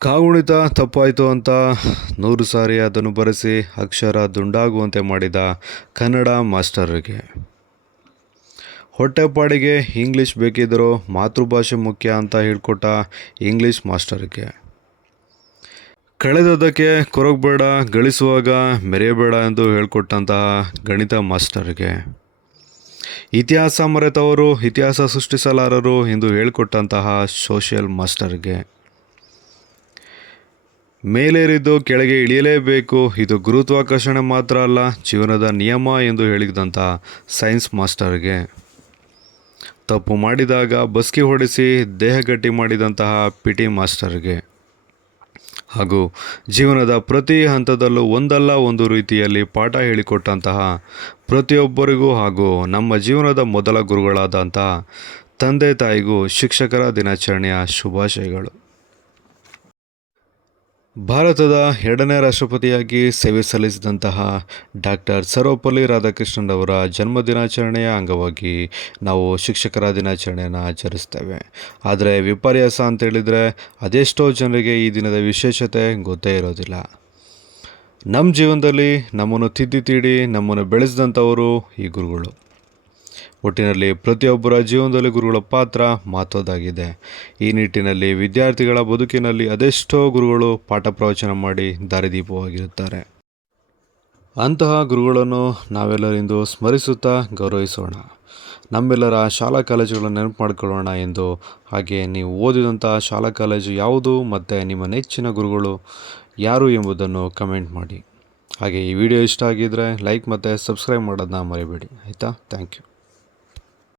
ಕಾಗುಣಿತ ತಪ್ಪಾಯಿತು ಅಂತ 100 ಸಾರಿ ಅದನ್ನು ಬರೆಸಿ ಅಕ್ಷರ ದುಂಡಾಗುವಂತೆ ಮಾಡಿದ ಕನ್ನಡ ಮಾಸ್ಟರ್ಗೆ, ಹೊಟ್ಟೆಪಾಡಿಗೆ ಇಂಗ್ಲೀಷ್ ಬೇಕಿದ್ದರೂ ಮಾತೃಭಾಷೆ ಮುಖ್ಯ ಅಂತ ಹೇಳ್ಕೊಟ್ಟ ಇಂಗ್ಲೀಷ್ ಮಾಸ್ಟರ್ಗೆ, ಕಳೆದದ್ದಕ್ಕೆ ಕೊರಗಬೇಡ ಗಳಿಸುವಾಗ ಮೆರೆಯಬೇಡ ಎಂದು ಹೇಳ್ಕೊಟ್ಟಂತಹ ಗಣಿತ ಮಾಸ್ಟರ್ಗೆ, ಇತಿಹಾಸ ಮರೆತವರು ಇತಿಹಾಸ ಸೃಷ್ಟಿಸಲಾರರು ಎಂದು ಹೇಳಿಕೊಟ್ಟಂತಹ ಸೋಷಿಯಲ್ ಮಾಸ್ಟರ್ಗೆ, ಮೇಲೇರಿದ್ದು ಕೆಳಗೆ ಇಳಿಯಲೇಬೇಕು, ಇದು ಗುರುತ್ವಾಕರ್ಷಣೆ ಮಾತ್ರ ಅಲ್ಲ ಜೀವನದ ನಿಯಮ ಎಂದು ಹೇಳಿದಂಥ ಸೈನ್ಸ್ ಮಾಸ್ಟರ್ಗೆ, ತಪ್ಪು ಮಾಡಿದಾಗ ಬಸ್ಕಿ ಹೊಡೆಸಿ ದೇಹ ಗಟ್ಟಿ ಮಾಡಿದಂತಹ ಪಿ ಟಿ ಮಾಸ್ಟರ್ಗೆ, ಹಾಗೂ ಜೀವನದ ಪ್ರತಿ ಹಂತದಲ್ಲೂ ಒಂದಲ್ಲ ಒಂದು ರೀತಿಯಲ್ಲಿ ಪಾಠ ಹೇಳಿಕೊಟ್ಟಂತಹ ಪ್ರತಿಯೊಬ್ಬರಿಗೂ ಹಾಗೂ ನಮ್ಮ ಜೀವನದ ಮೊದಲ ಗುರುಗಳಾದಂತಹ ತಂದೆ ತಾಯಿಗೂ ಶಿಕ್ಷಕರ ದಿನಾಚರಣೆಯ ಶುಭಾಶಯಗಳು. ಭಾರತದ 2ನೇ ರಾಷ್ಟ್ರಪತಿಯಾಗಿ ಸೇವೆ ಸಲ್ಲಿಸಿದಂತಹ ಡಾಕ್ಟರ್ ಸರ್ವಪಲ್ಲಿ ರಾಧಾಕೃಷ್ಣನ್ ಅವರ ಜನ್ಮದಿನಾಚರಣೆಯ ಅಂಗವಾಗಿ ನಾವು ಶಿಕ್ಷಕರ ದಿನಾಚರಣೆಯನ್ನು ಆಚರಿಸ್ತೇವೆ. ಆದರೆ ವಿಪರ್ಯಾಸ ಅಂತೇಳಿದರೆ ಅದೆಷ್ಟೋ ಜನರಿಗೆ ಈ ದಿನದ ವಿಶೇಷತೆ ಗೊತ್ತೇ ಇರೋದಿಲ್ಲ. ನಮ್ಮ ಜೀವನದಲ್ಲಿ ನಮ್ಮನ್ನು ತಿದ್ದಿ ತೀಡಿ ನಮ್ಮನ್ನು ಬೆಳೆಸಿದಂಥವರು ಈ ಗುರುಗಳು. ಒಟ್ಟಿನಲ್ಲಿ ಪ್ರತಿಯೊಬ್ಬರ ಜೀವನದಲ್ಲಿ ಗುರುಗಳ ಪಾತ್ರ ಮಹತ್ವದ್ದಾಗಿದೆ. ಈ ನಿಟ್ಟಿನಲ್ಲಿ ವಿದ್ಯಾರ್ಥಿಗಳ ಬದುಕಿನಲ್ಲಿ ಅದೆಷ್ಟೋ ಗುರುಗಳು ಪಾಠ ಪ್ರವಚನ ಮಾಡಿ ದಾರಿದೀಪವಾಗಿರುತ್ತಾರೆ. ಅಂತಹ ಗುರುಗಳನ್ನು ನಾವೆಲ್ಲರಿಂದು ಸ್ಮರಿಸುತ್ತಾ ಗೌರವಿಸೋಣ. ನಮ್ಮೆಲ್ಲರ ಶಾಲಾ ಕಾಲೇಜುಗಳನ್ನು ನೆನಪು ಮಾಡಿಕೊಳ್ಳೋಣ ಎಂದು, ಹಾಗೆ ನೀವು ಓದಿದಂಥ ಶಾಲಾ ಕಾಲೇಜು ಯಾವುದು ಮತ್ತು ನಿಮ್ಮ ನೆಚ್ಚಿನ ಗುರುಗಳು ಯಾರು ಎಂಬುದನ್ನು ಕಮೆಂಟ್ ಮಾಡಿ. ಹಾಗೆ ಈ ವಿಡಿಯೋ ಇಷ್ಟ ಆಗಿದ್ದರೆ ಲೈಕ್ ಮತ್ತು ಸಬ್ಸ್ಕ್ರೈಬ್ ಮಾಡೋದನ್ನ ಮರಿಬೇಡಿ. ಆಯಿತಾ? Thank you.